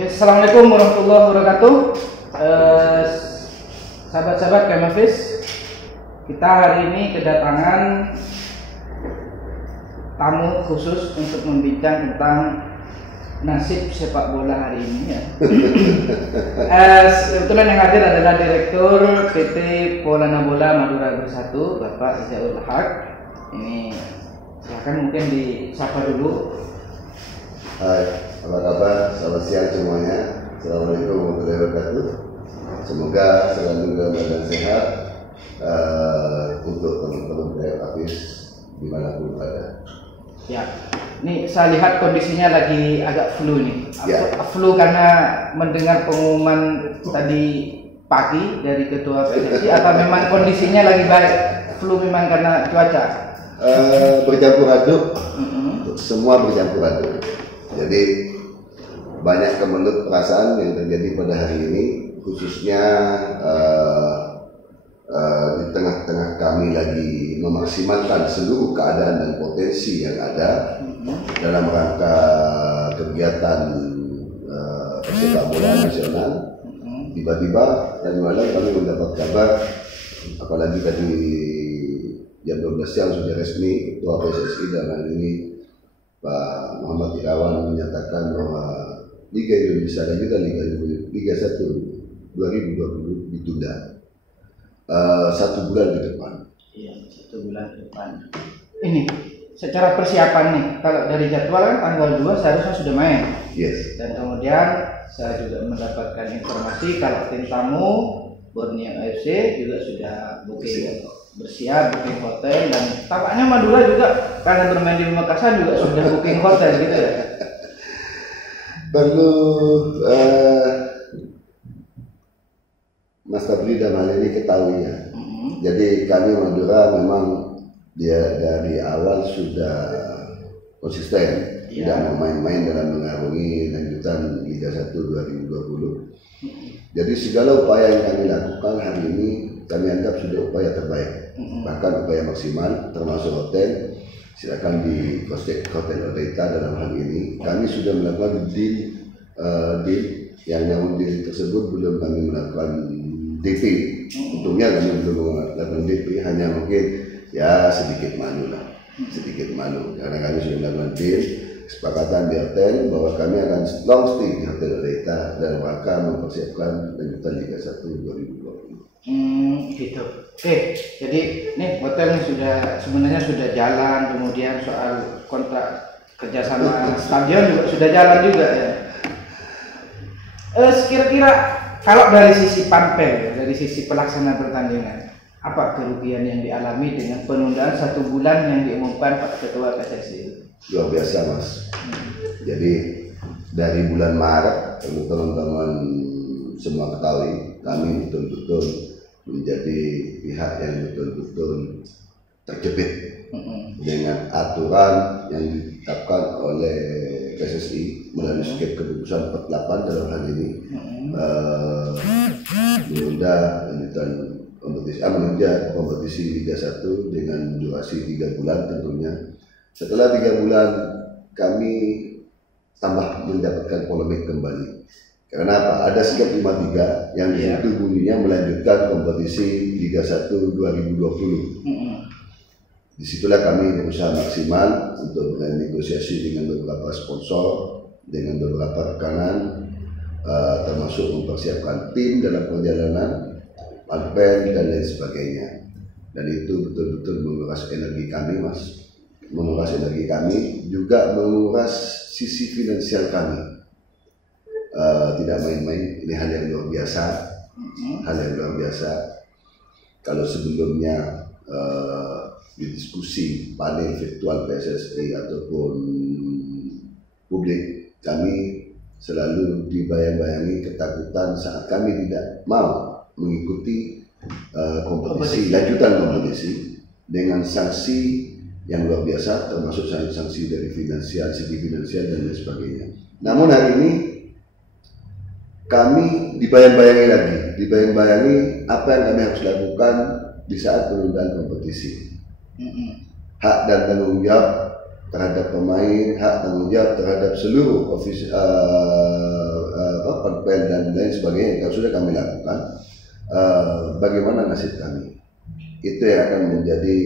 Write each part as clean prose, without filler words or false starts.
Assalamualaikum warahmatullahi wabarakatuh. Sahabat-sahabat Kemafis, kita hari ini kedatangan tamu khusus untuk membincang tentang nasib sepak bola hari ini ya. Kebetulan yang hadir adalah Direktur PT Polana Bola Madura Bersatu, Bapak Izaul Haq. Ini silakan mungkin disapa dulu. Hai, apa kabar? Selamat siang semuanya. Assalamualaikum warahmatullahi wabarakatuh. Semoga selalu dalam keadaan sehat untuk teman-teman dari Hafiz dimanapun berada. Ya, ini saya lihat kondisinya lagi agak flu nih. Ya. Flu karena mendengar pengumuman tadi pagi dari Ketua PSSI atau memang kondisinya lagi baik? Flu memang karena cuaca? Bercampur aduk, semua bercampur aduk. Jadi banyak kemelut perasaan yang terjadi pada hari ini, khususnya di tengah-tengah kami lagi memaksimalkan seluruh keadaan dan potensi yang ada dalam rangka kegiatan sepak bola nasional. Tiba-tiba tadi malam kami mendapat kabar, apalagi tadi jam 12 siang sudah resmi Ketua PSSI dalam hal ini Pak Muhammad Irawan menyatakan bahwa Liga Indonesia dan juga Liga 1 2020 ditunda 1 bulan ke depan. Iya, 1 bulan ke depan. Ini secara persiapan nih, kalau dari jadwal kan tanggal 2 seharusnya sudah main. Yes. Dan kemudian saya juga mendapatkan informasi kalau tim tamu Borneo FC juga sudah booking bersiap, booking hotel, dan tampaknya Madura juga karena bermain di Makassar juga sudah booking hotel gitu ya. Perlu Mas Tabri dalam hal ini ketahui ya. Jadi kami Madura memang dia dari awal sudah konsisten, tidak main-main dalam mengarungi lanjutan Liga 1 2020. Jadi segala upaya yang kami lakukan hari ini kami anggap sudah upaya terbaik, bahkan upaya maksimal, termasuk hotel. Silakan di Hotel Odeita dalam hal ini kami sudah melakukan deal yang namun deal tersebut belum kami melakukan DP. Untungnya kami belum melakukan DP, hanya mungkin ya sedikit malu karena kami sudah melakukan deal kesepakatan di hotel bahwa kami akan long stay di Hotel Odeita dalam rangka mempersiapkan lanjutan Liga 1 2020. Gitu. Oke, jadi nih hotel sebenarnya sudah jalan, kemudian soal kontrak kerjasama stadion juga sudah jalan juga ya. Kira-kira kalau dari sisi panpel, dari sisi pelaksana pertandingan, apa kerugian yang dialami dengan penundaan 1 bulan yang diumumkan Pak Ketua PSSI? Luar biasa Mas. Jadi dari bulan Maret, teman-teman semua ketahui, kami betul-betul menjadi pihak yang betul-betul terjepit dengan aturan yang ditetapkan oleh PSSI melalui skep keputusan 48 dalam hal ini menunda lanjutan kompetisi Liga 1 dengan durasi 3 bulan tentunya. Setelah 3 bulan kami tambah mendapatkan polemik kembali. Karena apa? Ada skep 53 yang itu bunyinya melanjutkan kompetisi Liga 1 2020. Disitulah kami berusaha maksimal untuk bernegosiasi dengan beberapa sponsor, dengan beberapa rekanan, termasuk mempersiapkan tim dalam perjalanan, panpel dan lain sebagainya. Dan itu betul-betul menguras energi kami, Mas. Menguras energi kami, juga menguras sisi finansial kami. Tidak main-main, ini hal yang luar biasa. Kalau sebelumnya didiskusi panel virtual PSSI ataupun publik, kami selalu dibayang-bayangi ketakutan saat kami tidak mau mengikuti lanjutan kompetisi dengan sanksi yang luar biasa, termasuk sanksi dari segi finansial dan lain sebagainya. Namun hari ini kami dibayang-bayangi apa yang kami harus lakukan di saat penundaan kompetisi. Hak dan tanggung jawab terhadap pemain, hak tanggung jawab terhadap seluruh dan lain sebagainya yang sudah kami lakukan. Bagaimana nasib kami? Itu yang akan menjadi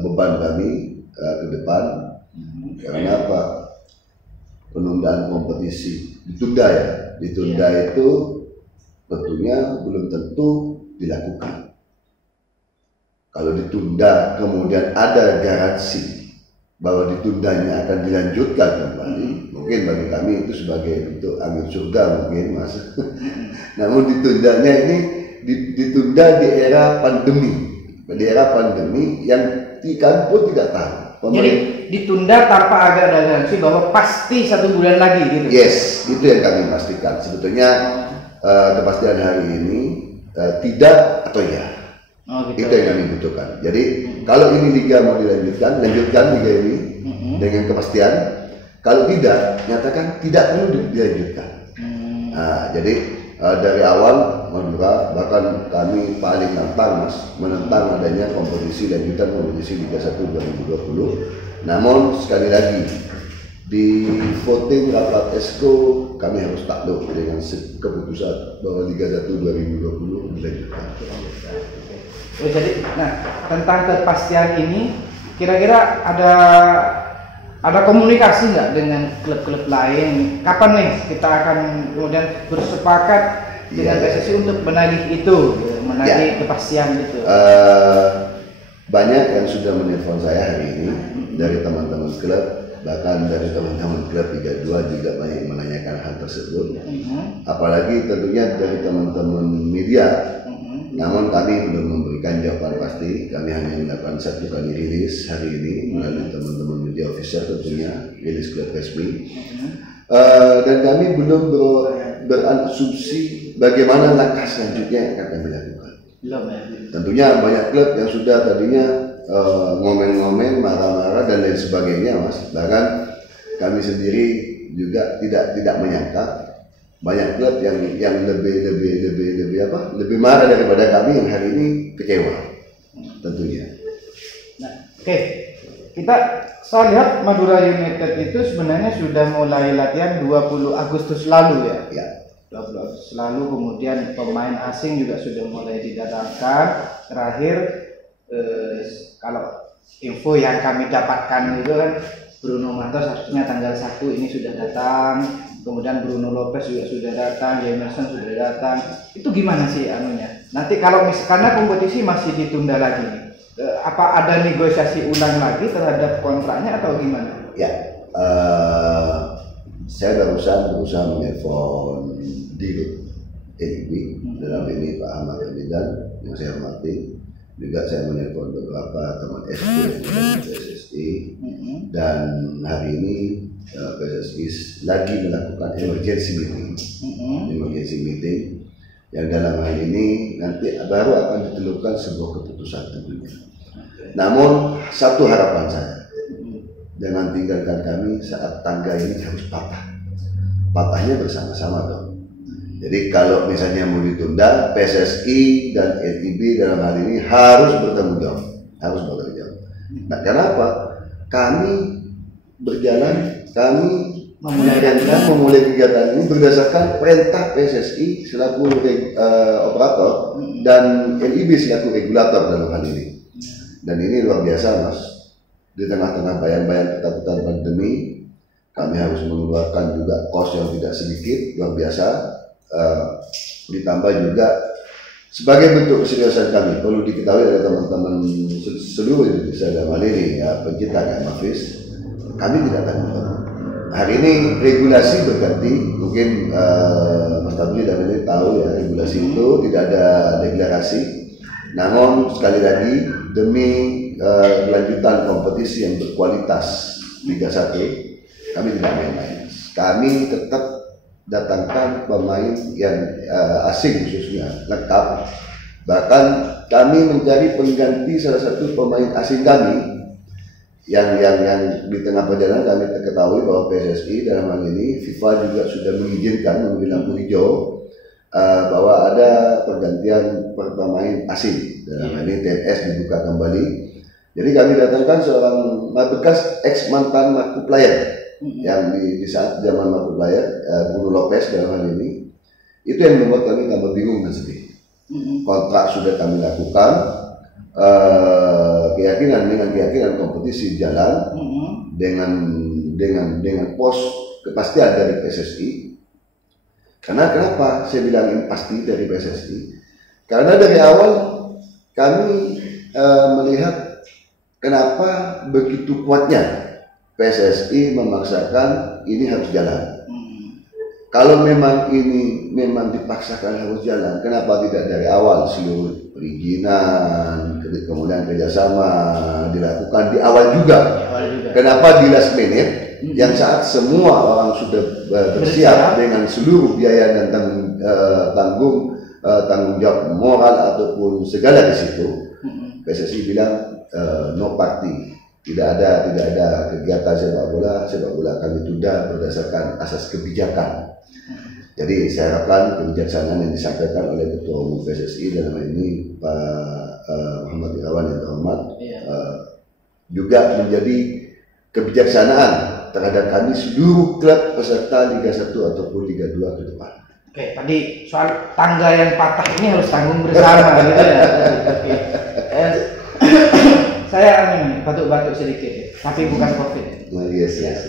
beban kami ke depan. Karena apa? Penundaan kompetisi ditunda ya. Ditunda itu tentunya belum tentu dilakukan. Kalau ditunda kemudian ada garansi bahwa ditundanya akan dilanjutkan kembali, mungkin bagi kami itu sebagai bentuk angin surga mungkin Mas. Namun ditundanya ini ditunda di era pandemi yang kami pun tidak tahu. Jadi ditunda tanpa ada garansi bahwa pasti 1 bulan lagi gitu. Yes, itu yang kami pastikan. Sebetulnya kepastian hari ini tidak atau ya. Itu yang kami butuhkan. Jadi kalau ini liga mau lanjutkan liga ini dengan kepastian. Kalau tidak, nyatakan tidak perlu dilanjutkan. Nah, jadi dari awal Madura bahkan kami paling menentang adanya lanjutan kompetisi Liga 1 2020. Namun sekali lagi di voting rapat Esko kami harus takluk dengan keputusan bahwa Liga 1 2020 dilanjutkan. Jadi, nah tentang kepastian ini kira-kira ada komunikasi nggak dengan klub-klub lain? Kapan nih kita akan kemudian bersepakat dengan PSSI untuk menagih itu, menagih kepastian itu? Banyak yang sudah menelpon saya hari ini dari teman-teman klub, bahkan dari teman-teman klub Liga 2 juga banyak menanyakan hal tersebut. Apalagi tentunya dari teman-teman media. Namun kami belum memberikan jawaban pasti. Kami hanya melakukan satu kali rilis hari ini melalui teman-teman media official tentunya, rilis klub resmi. Dan kami belum berasumsi bagaimana langkah selanjutnya yang akan kami lakukan. Tentunya banyak klub yang sudah tadinya ngomen-ngomen, marah-marah dan lain sebagainya, Mas. Bahkan kami sendiri juga tidak menyangka banyak klub yang lebih marah daripada kami yang hari ini kecewa tentunya. Nah, saya lihat Madura United itu sebenarnya sudah mulai latihan 20 Agustus lalu ya. 20 Agustus lalu, kemudian pemain asing juga sudah mulai didatangkan. Terakhir kalau info yang kami dapatkan itu kan Bruno Matos harusnya tanggal 1 ini sudah datang. Kemudian Bruno Lopez juga sudah datang, Jamerson sudah datang. Itu gimana sih anunya? Nanti kalau karena kompetisi masih ditunda lagi, apa ada negosiasi ulang lagi terhadap kontraknya atau gimana? Ya, saya barusan berusaha menelpon Dirut LIB dalam ini Pak Ahmad Emidan yang saya hormati. Juga saya menelpon beberapa teman SD dan PSSI, dan hari ini PSSI lagi melakukan emergency meeting yang dalam hal ini nanti baru akan ditentukan sebuah keputusan tentunya. Namun satu harapan saya, jangan tinggalkan kami saat tangga ini harus patahnya bersama-sama dong. Jadi kalau misalnya mau ditunda, PSSI dan LIB dalam hal ini harus bertanggung jawab, Nah, kenapa? Kami memulai kegiatan ini berdasarkan perintah PSSI selaku operator dan LIB selaku regulator dalam hal ini. Dan ini luar biasa, Mas. Di tengah-tengah bayang-bayang ketakutan pandemi, kami harus mengeluarkan juga kos yang tidak sedikit, luar biasa. Ditambah juga sebagai bentuk keseriusan kami, perlu diketahui oleh teman-teman seluruh Indonesia dalam hal ini ya, pencinta Mafis, kami tidak tanggung. Hari ini regulasi berganti, mungkin Mas Tabli dan ini tahu ya, regulasi itu tidak ada deklarasi. Namun sekali lagi demi kelanjutan kompetisi yang berkualitas Liga 1, kami tidak main-main. Kami tetap datangkan pemain yang asing khususnya lengkap. Bahkan kami mencari pengganti salah satu pemain asing kami yang di tengah perjalanan kami ketahui bahwa PSSI dalam hal ini FIFA juga sudah mengizinkan memberi lampu hijau bahwa ada pergantian pemain asing. Dalam hal ini TNS dibuka kembali. Jadi kami datangkan seorang bekas ex mantan Markiplier yang di saat zaman Markiplier, Bruno Lopez dalam hal ini, Itu yang membuat kami tambah bingung dan sedih. Kontrak sudah kami lakukan, keyakinan kompetisi jalan dengan pos kepastian dari PSSI. Karena kenapa saya bilang ini pasti dari PSSI? Karena dari awal kami melihat kenapa begitu kuatnya PSSI memaksakan ini harus jalan. Kalau memang ini memang dipaksakan harus jalan, kenapa tidak dari awal seluruh perizinan, kemudian kerjasama dilakukan di awal juga? Kenapa di last minute, yang saat semua orang sudah bersiap dengan seluruh biaya dan tanggung jawab moral ataupun segala di situ, PSSI bilang no party. Tidak ada kegiatan sepak bola kami tunda berdasarkan asas kebijakan. Jadi saya harapkan kebijaksanaan yang disampaikan oleh Ketua Umum PSSI dalam hal ini Pak Muhammad Irawan yang terhormat juga menjadi kebijaksanaan terhadap kami seluruh klub peserta Liga 1 ataupun Liga 2 ke depan. Oke, tadi soal tangga yang patah ini harus tanggung bersama gitu ya. Saya batuk-batuk sedikit, tapi bukan COVID. Yes.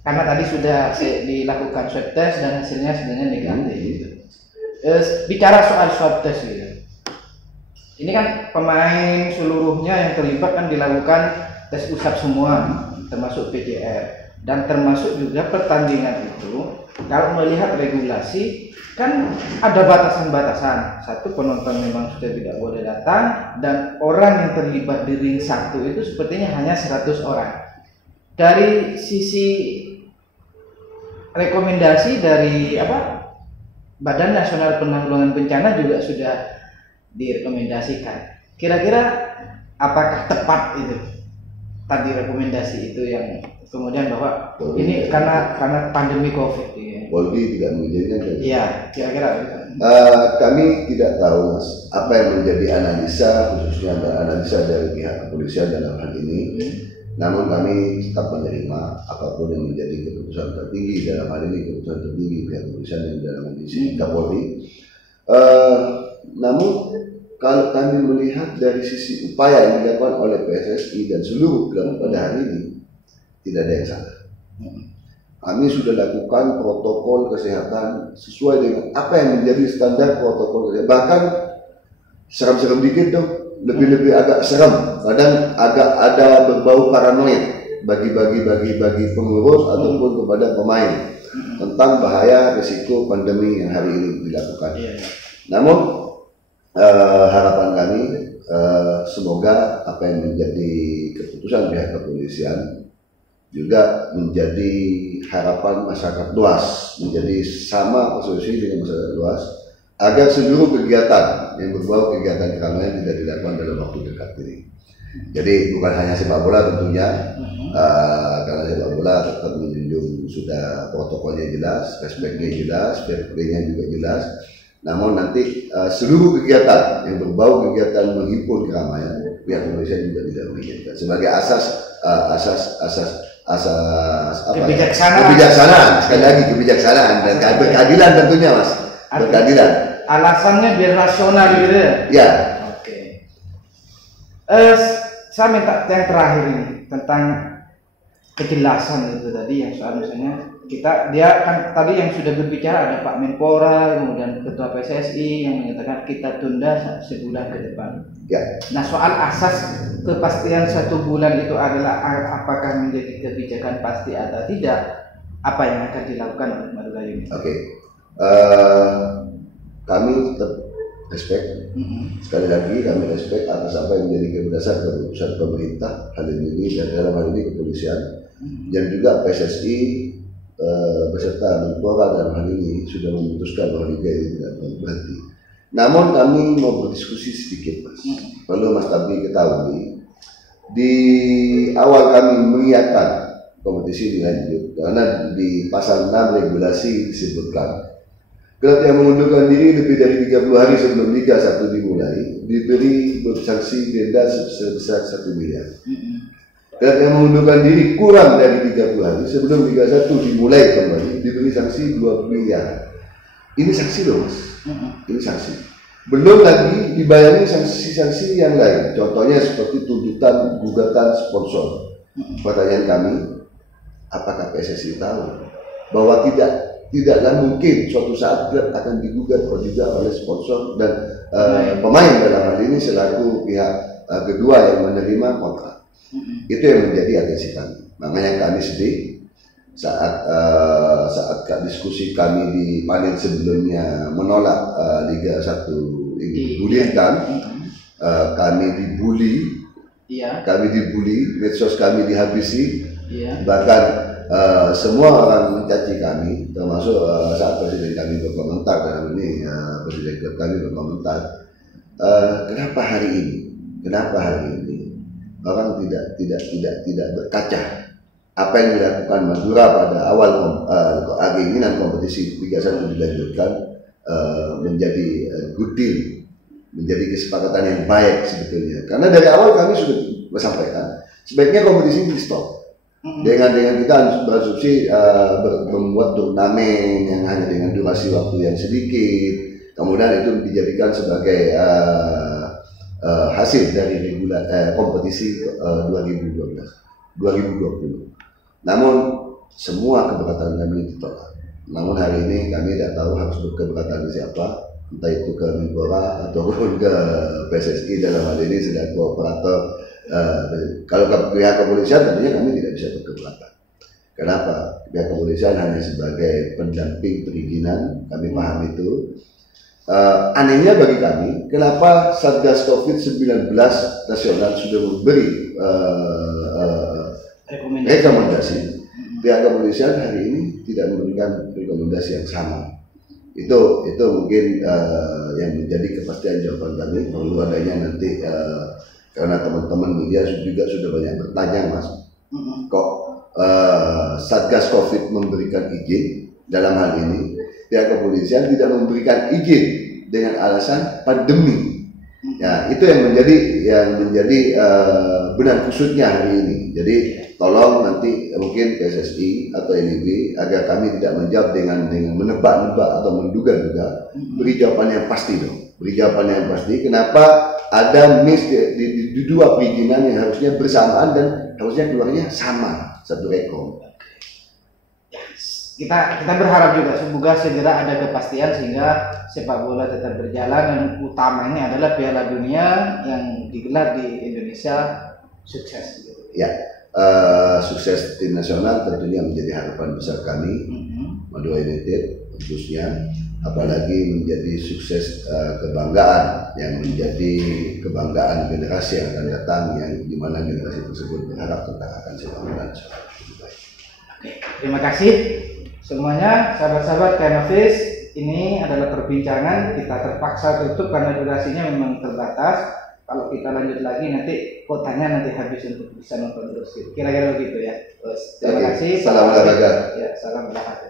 Karena tadi sudah dilakukan swab test dan hasilnya sebenarnya negatif. Bicara soal swab test gitu, ini kan pemain seluruhnya yang terlibat kan dilakukan tes usap semua, termasuk PCR dan termasuk juga pertandingan itu. Kalau melihat regulasi kan ada batasan-batasan. Satu, penonton memang sudah tidak boleh datang, dan orang yang terlibat di ring satu itu sepertinya hanya 100 orang. Dari sisi rekomendasi dari Badan Nasional Penanggulangan Bencana juga sudah direkomendasikan. Kira-kira apakah tepat itu tadi rekomendasi itu yang kemudian bahwa ini karena pandemi COVID ya. Polri tidak mengizinkan. Iya, kira-kira. Kami tidak tahu Mas apa yang menjadi analisa, khususnya analisa dari pihak kepolisian dalam hal ini. Namun kami tetap menerima apapun yang menjadi keputusan tertinggi dalam hal ini, keputusan tertinggi pihak kepolisian yang dalam kondisi Kapolri. Namun kalau kami melihat dari sisi upaya yang dilakukan oleh PSSI dan seluruh klub pada hari ini, tidak ada yang salah. Kami sudah lakukan protokol kesehatan sesuai dengan apa yang menjadi standar protokol kesehatan. Bahkan seram-seram dikit dong, lebih agak seram, kadang agak ada berbau paranoid bagi pengurus ataupun kepada pemain tentang bahaya risiko pandemi yang hari ini dilakukan. Namun harapan kami semoga apa yang menjadi keputusan pihak kepolisian juga menjadi harapan masyarakat luas, menjadi sama konstitusi dengan masyarakat luas, agar seluruh kegiatan yang berbau kegiatan keramaian tidak dilakukan dalam waktu dekat ini. Jadi bukan hanya sepak bola tentunya, karena sepak bola tetap menjunjung sudah protokolnya jelas, respeknya jelas, fair play-nya juga jelas. Namun nanti seluruh kegiatan yang berbau kegiatan menghimpun keramaian, pihak kepolisian juga tidak mengizinkan sebagai asas kebijaksanaan, sekali lagi kebijaksanaan dan berkeadilan tentunya Mas, berkeadilan. Alasannya biar rasional gitu ya. Oke. Saya minta yang terakhir ini tentang kejelasan itu tadi yang soal misalnya dia kan tadi yang sudah berbicara ada Pak Menpora, kemudian Ketua PSSI yang menyatakan kita tunda sebulan ke depan. Nah soal asas kepastian 1 bulan itu adalah apakah menjadi kebijakan pasti atau tidak, apa yang akan dilakukan oleh Madura United? Kami tetap respect. Sekali lagi kami respect atas apa yang menjadi keputusan pemerintah hal ini dan dalam hal ini kepolisian dan juga PSSI beserta Menpora dalam hal ini sudah memutuskan bahwa liga ini tidak berhenti. Namun kami mau berdiskusi sedikit Mas. Perlu Mas Tabi ketahui, di awal kami mengiyakan kompetisi dilanjut karena di pasal 6 regulasi disebutkan klub yang mengundurkan diri lebih dari 30 hari sebelum Liga 1 dimulai diberi sanksi denda sebesar 1 miliar. Klub yang mengundurkan diri kurang dari 30 hari sebelum Liga 1 dimulai kembali diberi sanksi 2 miliar. Ini sanksi loh mas, ini sanksi. Belum lagi dibayarin sanksi-sanksi yang lain. Contohnya seperti tuntutan gugatan sponsor. Pertanyaan kami, apakah PSSI tahu bahwa tidaklah mungkin suatu saat klub akan digugat juga oleh sponsor dan pemain dalam hal ini selaku pihak kedua yang menerima kontrak. Itu yang menjadi atensi kami. Makanya kami sedih saat diskusi kami di panel sebelumnya menolak Liga 1 ini digulirkan. Kami dibully, medsos kami dihabisi, bahkan semua orang mencaci kami, termasuk saat presiden kami berkomentar dalam ini, presiden klub kami berkomentar, kenapa hari ini orang tidak berkaca apa yang dilakukan Madura pada awal keinginan kompetisi Liga 1 dilanjutkan menjadi good deal, menjadi kesepakatan yang baik sebetulnya. Karena dari awal kami sudah sampaikan sebaiknya kompetisi ini di stop. Dengan kita berasumsi membuat turnamen yang hanya dengan durasi waktu yang sedikit, kemudian itu dijadikan sebagai hasil dari kompetisi 2020. Namun semua keberatan kami ditolak. Namun hari ini kami tidak tahu harus berkeberatan ke siapa, entah itu ke Menpora ataupun ke PSSI dalam hal ini selaku operator. Kalau ke pihak kepolisian tentunya kami tidak bisa berkeberatan. Kenapa? Pihak kepolisian hanya sebagai pendamping perizinan, kami paham itu. Anehnya bagi kami, kenapa Satgas COVID-19 nasional sudah memberi rekomendasi, pihak kepolisian hari ini tidak memberikan rekomendasi yang sama. Itu mungkin yang menjadi kepastian jawaban kami. Perlu adanya nanti karena teman-teman media juga sudah banyak bertanya, mas, kok Satgas COVID memberikan izin dalam hal ini, pihak kepolisian tidak memberikan izin dengan alasan pandemi. Ya, itu yang menjadi benar kusutnya hari ini. Jadi tolong nanti mungkin PSSI atau NIB agar kami tidak menjawab dengan menebak-nebak atau menduga-duga, beri jawaban yang pasti dong. Beri jawaban yang pasti. Kenapa ada miss di dua perizinan yang harusnya bersamaan dan harusnya keluarnya sama satu rekom. Kita berharap juga semoga segera ada kepastian sehingga sepak bola tetap berjalan, dan utamanya adalah Piala Dunia yang digelar di Indonesia sukses. Ya, sukses tim nasional tentunya menjadi harapan besar kami, Madura United khususnya, apalagi menjadi sukses kebanggaan yang menjadi kebanggaan generasi yang akan datang, yang dimana generasi tersebut berharap tentang akan sepak bola lebih baik. Oke, terima kasih semuanya, sahabat-sahabat Kainofis. Ini adalah perbincangan, kita terpaksa tutup karena durasinya memang terbatas. Kalau kita lanjut lagi nanti kotanya nanti habis untuk bisa nonton terus. Kira-kira begitu ya. Terima kasih. Salam olahraga. Ya, salam olahraga.